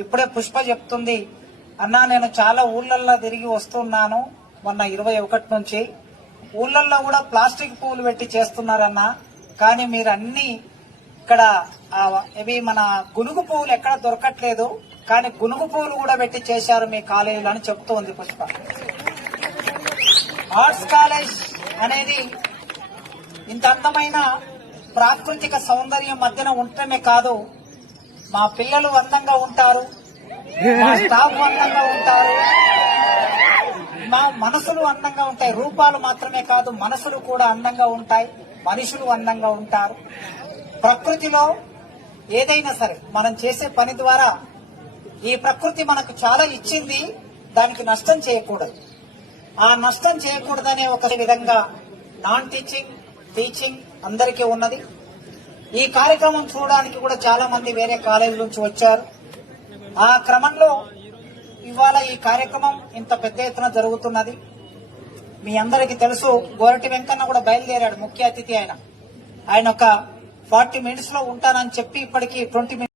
ఇప్పుడే పుష్ప చెప్తుంది, అన్నా నేను చాలా ఊళ్ళల్లో తిరిగి వస్తున్నాను మొన్న 21 నుంచి. ఊళ్ళల్లో కూడా ప్లాస్టిక్ పువ్వులు పెట్టి చేస్తున్నారన్నా, కానీ మీరు అన్ని ఇక్కడ ఇవి మన గునుగు పువ్వులు ఎక్కడ దొరకట్లేదు, కానీ గునుగు పువ్వులు కూడా పెట్టి చేశారు మీ కాలేజీలో అని చెప్తూ ఉంది పుష్ప. ఆర్ట్స్ కాలేజ్ అనేది ఇంత అందమైన ప్రాకృతిక సౌందర్యం మధ్యన ఉండటమే కాదు, మా పిల్లలు అందంగా ఉంటారు, మా స్టాఫ్ అందంగా ఉంటారు, మా మనసులు అందంగా ఉంటాయి. రూపాలు మాత్రమే కాదు, మనసులు కూడా అందంగా ఉంటాయి, మనుషులు అందంగా ఉంటారు. ప్రకృతిలో ఏదైనా సరే మనం చేసే పని ద్వారా ఈ ప్రకృతి మనకు చాలా ఇచ్చింది, దానికి నష్టం చేయకూడదు. ఆ నష్టం చేయకూడదనే ఒక విధంగా నాన్ టీచింగ్, టీచింగ్ అందరికీ ఉన్నది. ఈ కార్యక్రమం చూడడానికి కూడా చాలా మంది వేరే కాలేజీల నుంచి వచ్చారు. ఆ క్రమంలో ఇవాళ ఈ కార్యక్రమం ఇంత పెద్ద ఎత్తున జరుగుతున్నది. మీ అందరికీ తెలుసు, గోరటి వెంకన్న కూడా బయలుదేరాడు, ముఖ్య అతిథి ఆయన ఒక 40 minutes లో ఉంటానని చెప్పి ఇప్పటికీ 20 minutes